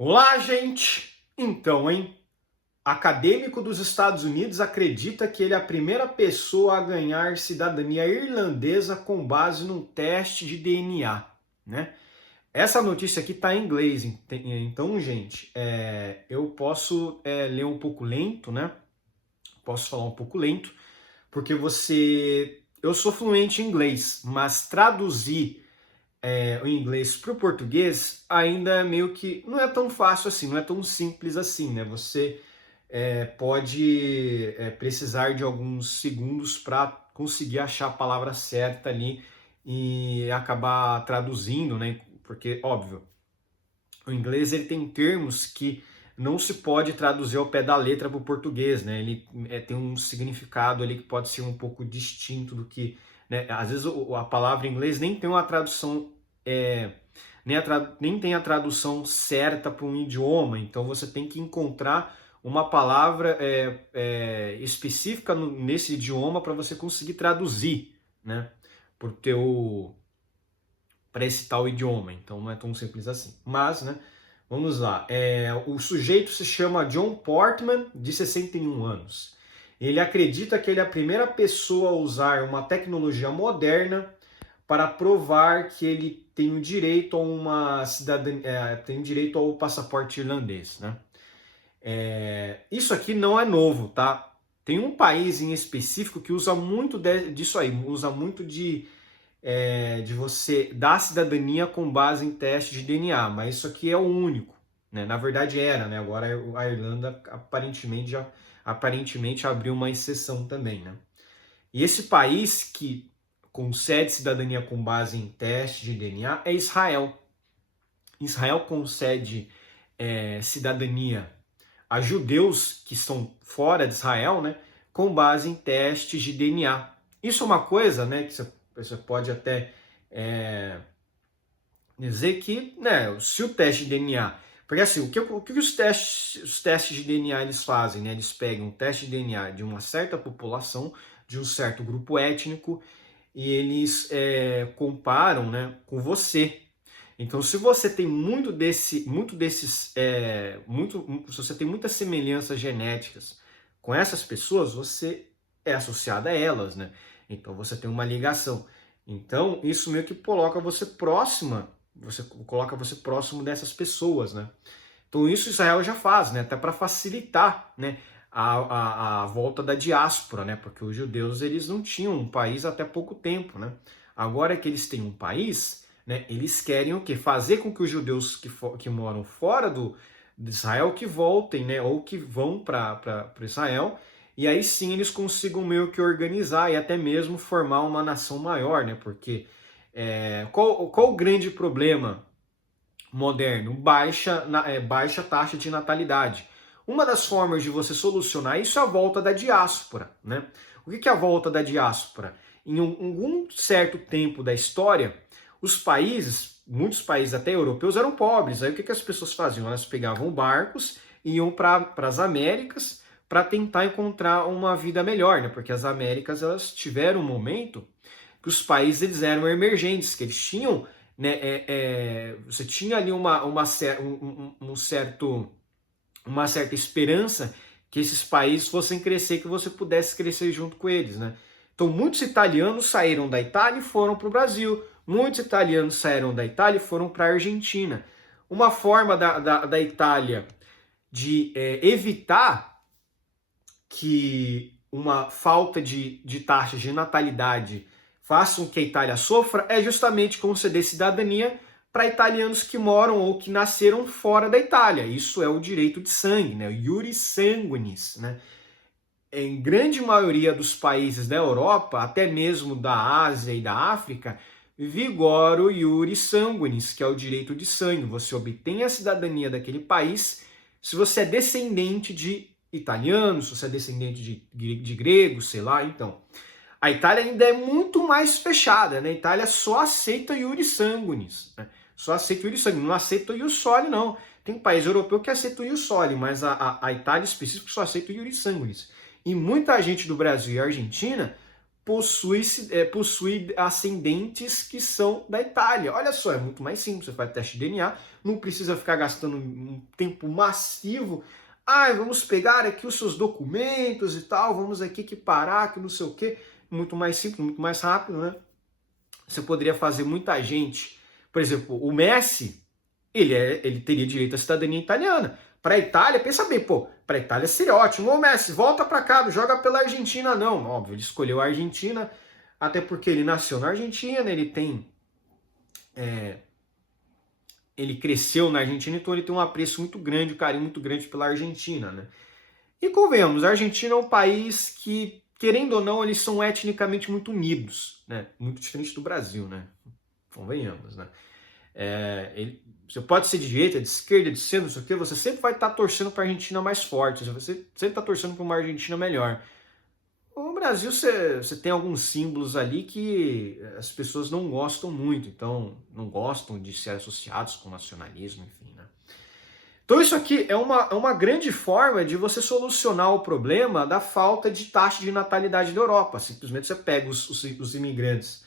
Olá, gente! Então, hein? Acadêmico dos Estados Unidos acredita que ele é a primeira pessoa a ganhar cidadania irlandesa com base num teste de DNA, né? Essa notícia aqui está em inglês, então, gente, eu posso ler um pouco lento, né? Posso falar um pouco lento, porque eu sou fluente em inglês, mas traduzir o inglês para o português ainda meio que não é tão fácil assim, não é tão simples assim, né? Você pode precisar de alguns segundos para conseguir achar a palavra certa ali e acabar traduzindo, né? Porque, óbvio, o inglês ele tem termos que não se pode traduzir ao pé da letra para o português, né? Ele tem um significado ali que pode ser um pouco distinto do que, né? Às vezes a palavra em inglês nem tem uma tradução, nem tem a tradução certa para um idioma, então você tem que encontrar uma palavra específica nesse idioma para você conseguir traduzir, né? Para esse tal idioma, então não é tão simples assim. Mas, né, vamos lá. O sujeito se chama John Portman, de 61 anos. Ele acredita que ele é a primeira pessoa a usar uma tecnologia moderna para provar que ele tem o direito a uma cidadania, tem direito ao passaporte irlandês, né? Isso aqui não é novo, tá? Tem um país em específico que usa muito disso aí, usa muito de você dar cidadania com base em teste de DNA, mas isso aqui é o único, né? Na verdade era, né? Agora a Irlanda aparentemente abriu uma exceção também, né? E esse país que concede cidadania com base em teste de DNA é Israel. Israel concede cidadania a judeus que estão fora de Israel, né? Com base em testes de DNA. Isso é uma coisa, né? Que você pode até dizer que, né, se o teste de DNA... Porque assim, o que os testes de DNA eles fazem? Né? Eles pegam um teste de DNA de uma certa população, de um certo grupo étnico, e eles comparam, né, com você. Então, se você tem se você tem muitas semelhanças genéticas com essas pessoas, você é associado a elas, né? Então, você tem uma ligação. Então, isso meio que coloca você próximo dessas pessoas, né? Então, isso Israel já faz, né? Até para facilitar, né, a volta da diáspora, né? Porque os judeus eles não tinham um país até pouco tempo, né? Agora que eles têm um país, né, eles querem o quê? Fazer com que os judeus que moram fora de Israel que voltem, né? Ou que vão para Israel, e aí sim eles consigam meio que organizar e até mesmo formar uma nação maior, né? Porque qual o grande problema moderno? Baixa taxa de natalidade. Uma das formas de você solucionar isso é a volta da diáspora, né? O que é a volta da diáspora? Em algum certo tempo da história, muitos países até europeus, eram pobres. Aí o que as pessoas faziam? Elas pegavam barcos e iam para as Américas para tentar encontrar uma vida melhor, né? Porque as Américas elas tiveram um momento que os países eles eram emergentes, que eles tinham, né, você tinha ali uma certa esperança que esses países fossem crescer, que você pudesse crescer junto com eles, né? Então muitos italianos saíram da Itália e foram para o Brasil, muitos italianos saíram da Itália e foram para a Argentina. Uma forma da Itália de evitar que uma falta de taxa de natalidade façam que a Itália sofra é justamente conceder cidadania para italianos que moram ou que nasceram fora da Itália. Isso é o direito de sangue, né? O iuris sanguinis, né? Em grande maioria dos países da Europa, até mesmo da Ásia e da África, vigora o iuris sanguinis, que é o direito de sangue. Você obtém a cidadania daquele país se você é descendente de italianos, se você é descendente de gregos, sei lá, então. A Itália ainda é muito mais fechada, né? A Itália só aceita iuris sanguinis, né? Só aceita iuris sanguinis, não aceita o ius soli, não. Tem país europeu que aceita o ius soli, mas a Itália específico só aceita o iuris sanguinis. E muita gente do Brasil e Argentina possui ascendentes que são da Itália. Olha só, é muito mais simples. Você faz teste de DNA, não precisa ficar gastando um tempo massivo. Vamos pegar aqui os seus documentos e tal, vamos aqui equiparar, que não sei o quê. Muito mais simples, muito mais rápido, né? Você poderia fazer muita gente. Por exemplo, o Messi, ele teria direito à cidadania italiana. Para a Itália, pensa bem, para a Itália seria ótimo. Ô Messi, volta para cá, não joga pela Argentina, não. Óbvio, ele escolheu a Argentina, até porque ele nasceu na Argentina, ele cresceu na Argentina, então ele tem um apreço muito grande, um carinho muito grande pela Argentina, né? E convenhamos, a Argentina é um país que, querendo ou não, eles são etnicamente muito unidos, né? Muito diferente do Brasil, né? Convenhamos, né? Você pode ser de direita, de esquerda, de centro, não sei o quê, você sempre vai estar torcendo para a Argentina mais forte, você sempre está torcendo para uma Argentina melhor. No Brasil, você tem alguns símbolos ali que as pessoas não gostam muito, então não gostam de ser associados com nacionalismo, enfim, né? Então isso aqui é uma grande forma de você solucionar o problema da falta de taxa de natalidade da Europa. Simplesmente você pega os imigrantes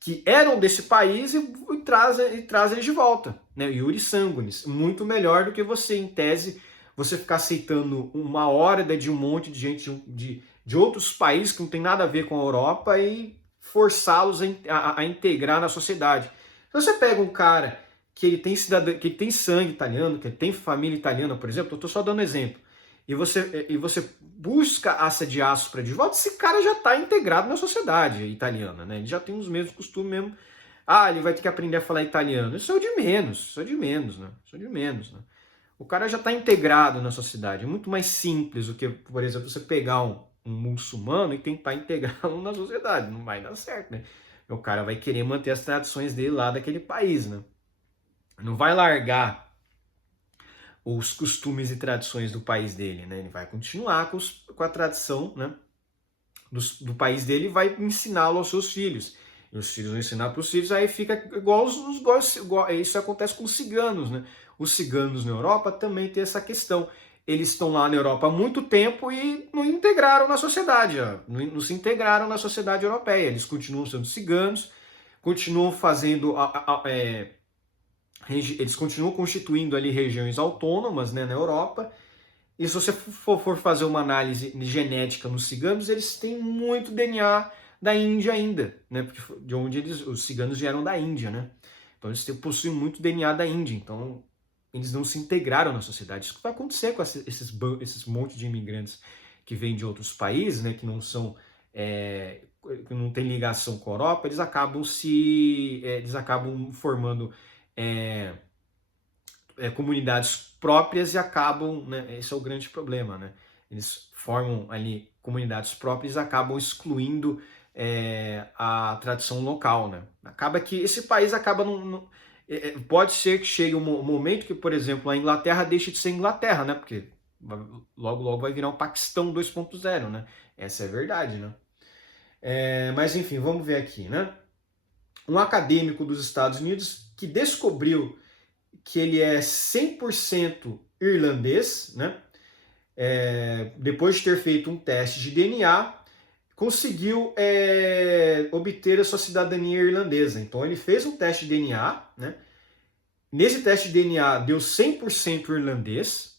que eram desse país e traz eles de volta, né? Iuris sanguinis, muito melhor do que você, em tese, você ficar aceitando uma horda de um monte de gente de outros países que não tem nada a ver com a Europa e forçá-los a integrar na sociedade. Então você pega um cara que ele tem sangue italiano, que ele tem família italiana, por exemplo, eu estou só dando exemplo, e você busca assediar-se para de volta, esse cara já está integrado na sociedade italiana, né? Ele já tem os mesmos costumes mesmo. Ele vai ter que aprender a falar italiano. Isso é o de menos, isso é de menos, né? Isso é de menos, né? O cara já está integrado na sociedade. É muito mais simples do que, por exemplo, você pegar um muçulmano e tentar integrá-lo na sociedade. Não vai dar certo, né? O cara vai querer manter as tradições dele lá daquele país, né? Não vai largar os costumes e tradições do país dele, né? Ele vai continuar com a tradição, né, do país dele e vai ensiná-lo aos seus filhos. E os filhos vão ensinar para os filhos, aí fica igual isso acontece com os ciganos, né? Os ciganos na Europa também tem essa questão. Eles estão lá na Europa há muito tempo e não integraram na sociedade, não se integraram na sociedade europeia. Eles continuam sendo ciganos, continuam fazendo eles continuam constituindo ali regiões autônomas, né, na Europa. E se você for fazer uma análise genética nos ciganos, eles têm muito DNA da Índia ainda, né? Porque de onde os ciganos vieram da Índia, né? Então eles possuem muito DNA da Índia, então eles não se integraram na sociedade. Isso que vai acontecer com esses monte de imigrantes que vêm de outros países, né? Que não são que não tem ligação com a Europa, eles acabam formando comunidades próprias e acabam, né, esse é o grande problema, né? Eles formam ali comunidades próprias e acabam excluindo a tradição local, né? Acaba que esse país acaba pode ser que chegue um momento que, por exemplo, a Inglaterra deixe de ser Inglaterra, né? Porque logo vai virar um Paquistão 2.0, né? Essa é a verdade, né? Mas enfim, vamos ver aqui, né? Um acadêmico dos Estados Unidos que descobriu que ele é 100% irlandês, né? Depois de ter feito um teste de DNA, conseguiu obter a sua cidadania irlandesa. Então ele fez um teste de DNA, né? Nesse teste de DNA deu 100% irlandês,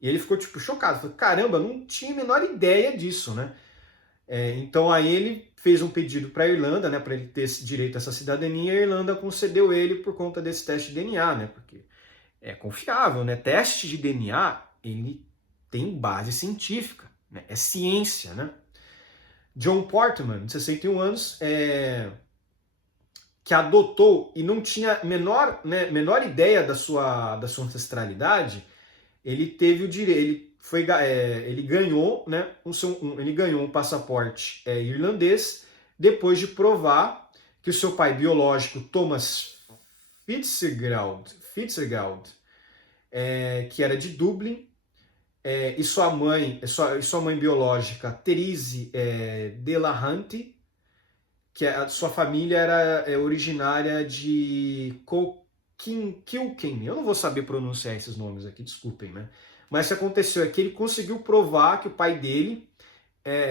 e ele ficou tipo chocado, falou, caramba, não tinha a menor ideia disso, né? Então aí ele fez um pedido para a Irlanda, né, para ele ter esse direito a essa cidadania, e a Irlanda concedeu ele por conta desse teste de DNA, né, porque é confiável, né? Teste de DNA, ele tem base científica, né? É ciência, né? John Portman, de 61 anos, que adotou e não tinha menor ideia da sua ancestralidade, ele teve o direito, ele ganhou, né, ele ganhou um passaporte irlandês depois de provar que o seu pai biológico, Thomas Fitzgerald, que era de Dublin, e sua mãe biológica, Therese Delahanty, que a sua família era originária de Kilkenny. Eu não vou saber pronunciar esses nomes aqui, desculpem, né? Mas o que aconteceu é que ele conseguiu provar que o pai dele,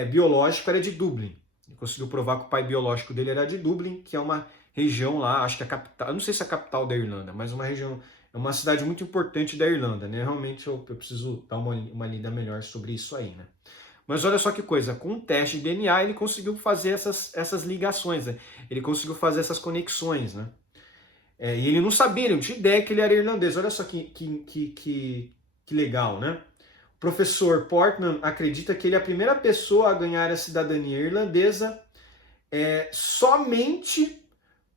biológico, era de Dublin. Ele conseguiu provar que o pai biológico dele era de Dublin, que é uma região lá, acho que é a capital, eu não sei se é a capital da Irlanda, mas uma região é uma cidade muito importante da Irlanda, né? Realmente eu preciso dar uma lida melhor sobre isso aí, né? Mas olha só que coisa, com o teste de DNA ele conseguiu fazer essas ligações, né? Ele conseguiu fazer essas conexões, né? E ele não sabia, ele não tinha ideia que ele era irlandês. Olha só que legal, né? O professor Portman acredita que ele é a primeira pessoa a ganhar a cidadania irlandesa somente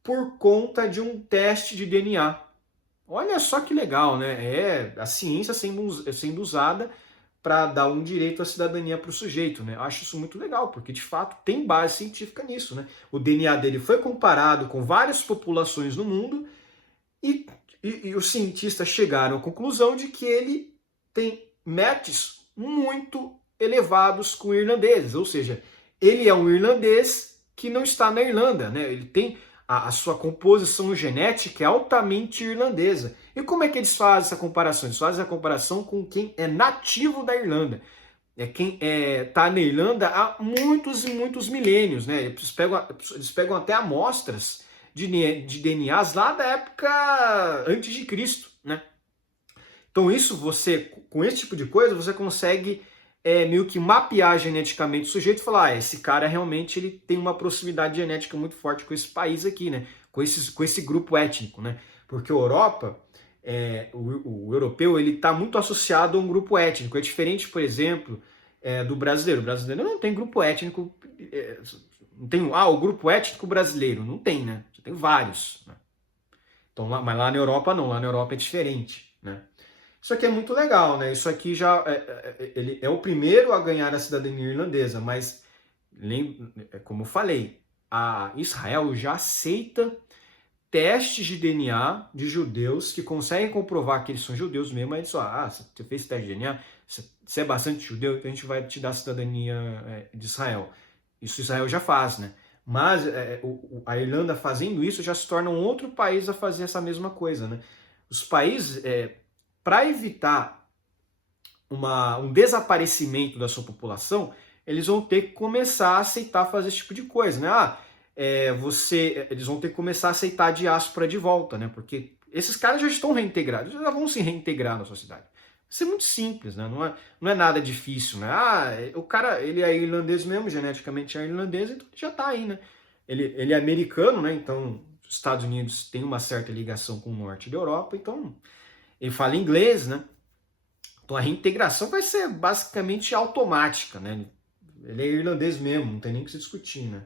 por conta de um teste de DNA. Olha só que legal, né? É a ciência sendo usada para dar um direito à cidadania para o sujeito, né? Eu acho isso muito legal, porque de fato tem base científica nisso, né? O DNA dele foi comparado com várias populações no mundo e, e os cientistas chegaram à conclusão de que ele tem matches muito elevados com irlandeses, ou seja, ele é um irlandês que não está na Irlanda, né? Ele tem a sua composição genética é altamente irlandesa. E como é que eles fazem essa comparação? Eles fazem a comparação com quem é nativo da Irlanda. É quem está na Irlanda há muitos e muitos milênios, né? Eles pegam até amostras de DNAs lá da época antes de Cristo, né? Então isso com esse tipo de coisa, você consegue meio que mapear geneticamente o sujeito e falar, esse cara realmente ele tem uma proximidade genética muito forte com esse país aqui, né? Com esse grupo étnico, né? Porque a Europa, o europeu, ele está muito associado a um grupo étnico. É diferente, por exemplo, do brasileiro. O brasileiro não tem grupo étnico, não tem o grupo étnico brasileiro, não tem, né? Você tem vários, né? Então, mas lá na Europa não, lá na Europa é diferente, né? Isso aqui é muito legal, né? Isso aqui já ele é o primeiro a ganhar a cidadania irlandesa, mas como eu falei, a Israel já aceita testes de DNA de judeus que conseguem comprovar que eles são judeus mesmo. Aí eles falam, você fez teste de DNA, você é bastante judeu, então a gente vai te dar a cidadania de Israel. Isso Israel já faz, né? Mas a Irlanda fazendo isso já se torna um outro país a fazer essa mesma coisa, né? Os países, para evitar um desaparecimento da sua população, eles vão ter que começar a aceitar fazer esse tipo de coisa, né? Eles vão ter que começar a aceitar a diáspora de volta, né? Porque esses caras já estão reintegrados, já vão se reintegrar na sociedade. Isso é muito simples, né? Não é nada difícil, né? O cara, ele é irlandês mesmo, geneticamente é irlandês, então ele já está aí, né? Ele é americano, né? Então, os Estados Unidos tem uma certa ligação com o norte da Europa, então ele fala inglês, né? Então a reintegração vai ser basicamente automática, né? Ele é irlandês mesmo, não tem nem o que se discutir, né?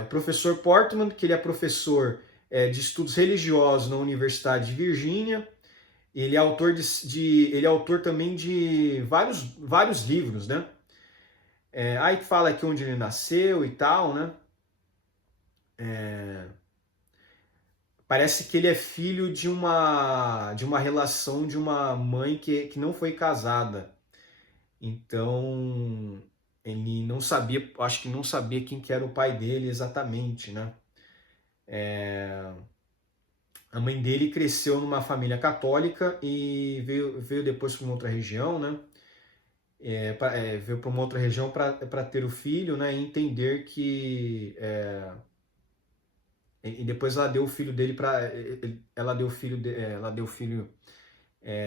O professor Portman, que ele é professor de estudos religiosos na Universidade de Virgínia, ele é autor ele é autor também de vários livros, né? Aí que fala aqui onde ele nasceu e tal, né? Parece que ele é filho de uma relação de uma mãe que não foi casada. Então, ele não sabia, acho que não sabia quem que era o pai dele exatamente, né? A mãe dele cresceu numa família católica e veio depois para uma outra região, né? Veio para uma outra região para ter o filho, né? E entender que e depois ela deu o filho dele para ela deu o filho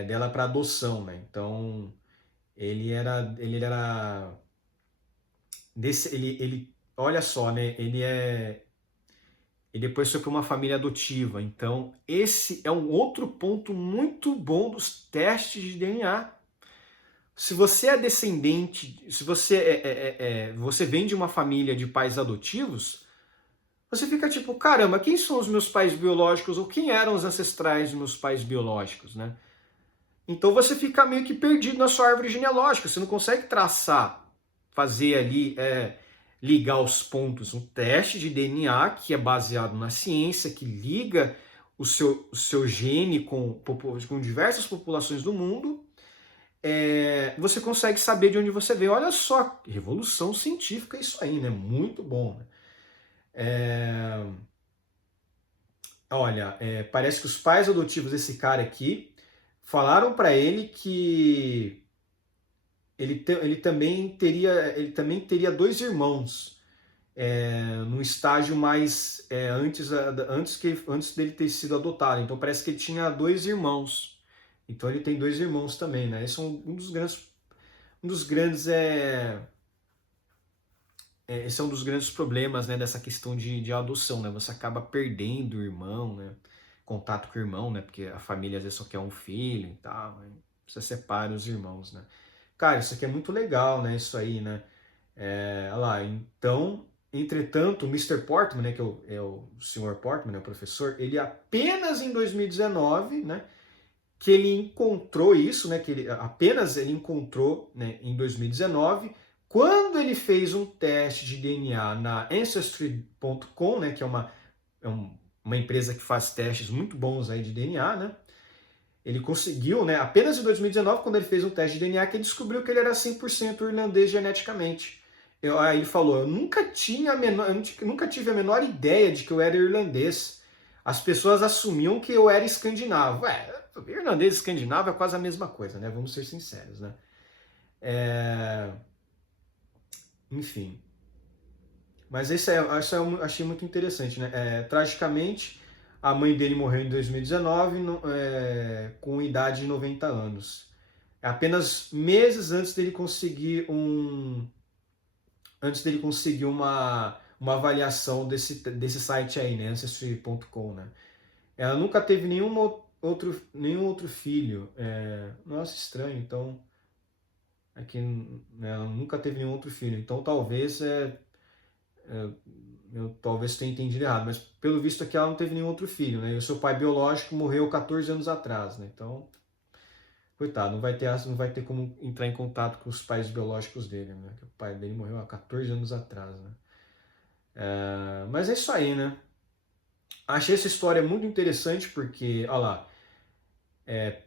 dela para adoção, né? Então ele era ele olha só, né? E depois foi para uma família adotiva. Então esse é um outro ponto muito bom dos testes de DNA. Se você é descendente, se você vem de uma família de pais adotivos, você fica tipo, caramba, quem são os meus pais biológicos ou quem eram os ancestrais dos meus pais biológicos, né? Então você fica meio que perdido na sua árvore genealógica, você não consegue traçar, fazer ali, ligar os pontos. Um teste de DNA que é baseado na ciência, que liga o seu gene com diversas populações do mundo, você consegue saber de onde você veio. Olha só, revolução científica isso aí, né? Muito bom, né? Olha, parece que os pais adotivos desse cara aqui falaram para ele que ele também teria dois irmãos. num estágio mais antes dele ter sido adotado. Então parece que ele tinha 2 irmãos. Então ele tem 2 irmãos também, né? Esse é esse é um dos grandes problemas, né, dessa questão de adoção, né? Você acaba perdendo o irmão, né? Contato com o irmão, né? Porque a família às vezes só quer um filho e tal, né? Você separa os irmãos, né? Cara, isso aqui é muito legal, né? Isso aí, né? Olha lá, então, entretanto, o Mister Portman, né, que é o Sr. Portman, né, o professor, ele apenas em 2019, né, que ele encontrou isso, né, que ele encontrou, né, em 2019, quando ele fez um teste de DNA na Ancestry.com, né, que uma empresa que faz testes muito bons aí de DNA, né, ele conseguiu, né, apenas em 2019, quando ele fez um teste de DNA, que ele descobriu que ele era 100% irlandês geneticamente. Aí ele falou, eu nunca tive a menor ideia de que eu era irlandês. As pessoas assumiam que eu era escandinavo. Irlandês e escandinavo é quase a mesma coisa, né? Vamos ser sinceros, né? Enfim. Mas isso eu achei muito interessante, né? Tragicamente, a mãe dele morreu em 2019 com idade de 90 anos. Apenas meses antes dele conseguir uma avaliação desse site aí, né? Ancestry.com, né? Ela nunca teve nenhum outro filho. Nossa, estranho. Então, aqui, né, ela nunca teve nenhum outro filho. Então, talvez eu talvez tenha entendido errado, mas pelo visto aqui ela não teve nenhum outro filho, né? E o seu pai biológico morreu 14 anos atrás, né? Então, coitado, não vai ter como entrar em contato com os pais biológicos dele, né? Que o pai dele morreu há 14 anos atrás, né? Mas é isso aí, né? Achei essa história muito interessante porque, olha lá,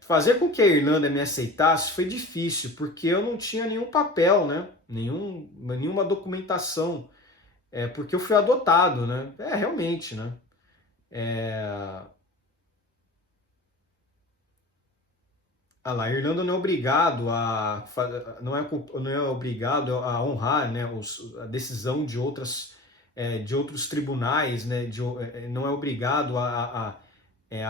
fazer com que a Irlanda me aceitasse foi difícil, porque eu não tinha nenhum papel, né? Nenhuma documentação, porque eu fui adotado, né? Realmente, né? A Irlanda não é obrigado não é obrigado a honrar, né, a decisão de outros tribunais, né, não é obrigado a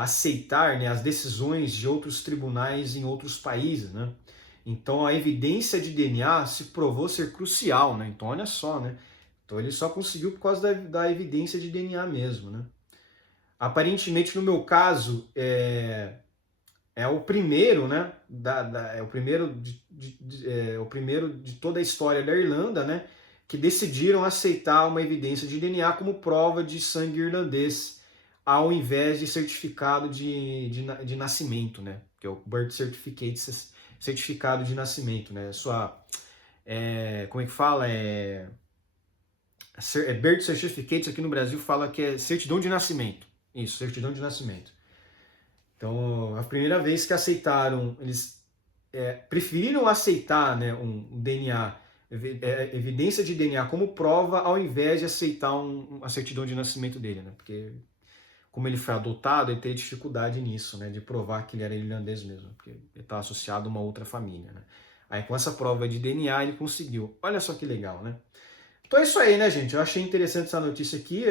aceitar, né, as decisões de outros tribunais em outros países, né? Então a evidência de DNA se provou ser crucial, né? Então olha só, né? Então ele só conseguiu por causa da evidência de DNA mesmo, né? Aparentemente no meu caso é o primeiro, né? É o primeiro de toda a história da Irlanda, né? Que decidiram aceitar uma evidência de DNA como prova de sangue irlandês, ao invés de certificado de nascimento, né? Que é o birth certificate, certificado de nascimento, né? Como é que fala? Birth certificate aqui no Brasil fala que é certidão de nascimento. Isso, certidão de nascimento. Então, a primeira vez que aceitaram, eles preferiram aceitar, né, um DNA, evidência de DNA como prova, ao invés de aceitar a certidão de nascimento dele, né? Porque, como ele foi adotado, ele teve dificuldade nisso, né, de provar que ele era irlandês mesmo, porque ele estava associado a uma outra família, né? Aí, com essa prova de DNA, ele conseguiu. Olha só que legal, né? Então é isso aí, né, gente? Eu achei interessante essa notícia aqui,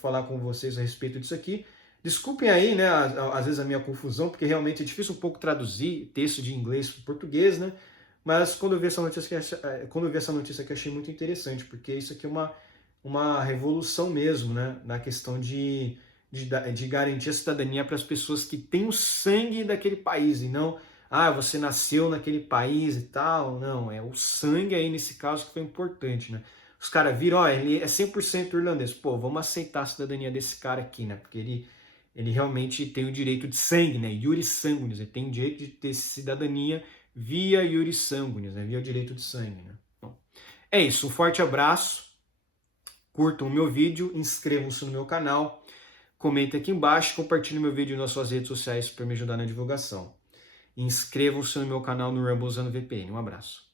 falar com vocês a respeito disso aqui. Desculpem aí, né, às vezes a minha confusão, porque realmente é difícil um pouco traduzir texto de inglês para português, né? Mas quando eu vi essa notícia aqui, achei muito interessante, porque isso aqui é uma revolução mesmo, né, na questão de garantir a cidadania para as pessoas que têm o sangue daquele país, e não, você nasceu naquele país e tal. Não, é o sangue aí nesse caso que foi importante, né? Os caras viram, ele é 100% irlandês. Pô, vamos aceitar a cidadania desse cara aqui, né? Porque ele realmente tem o direito de sangue, né? Iuris sanguinis, ele tem o direito de ter cidadania via iuris sanguinis, né? Via o direito de sangue, né? Bom, é isso, um forte abraço, curtam o meu vídeo, inscrevam-se no meu canal, comentem aqui embaixo, compartilhem meu vídeo nas suas redes sociais para me ajudar na divulgação. Inscrevam-se no meu canal no Rumble usando VPN. Um abraço.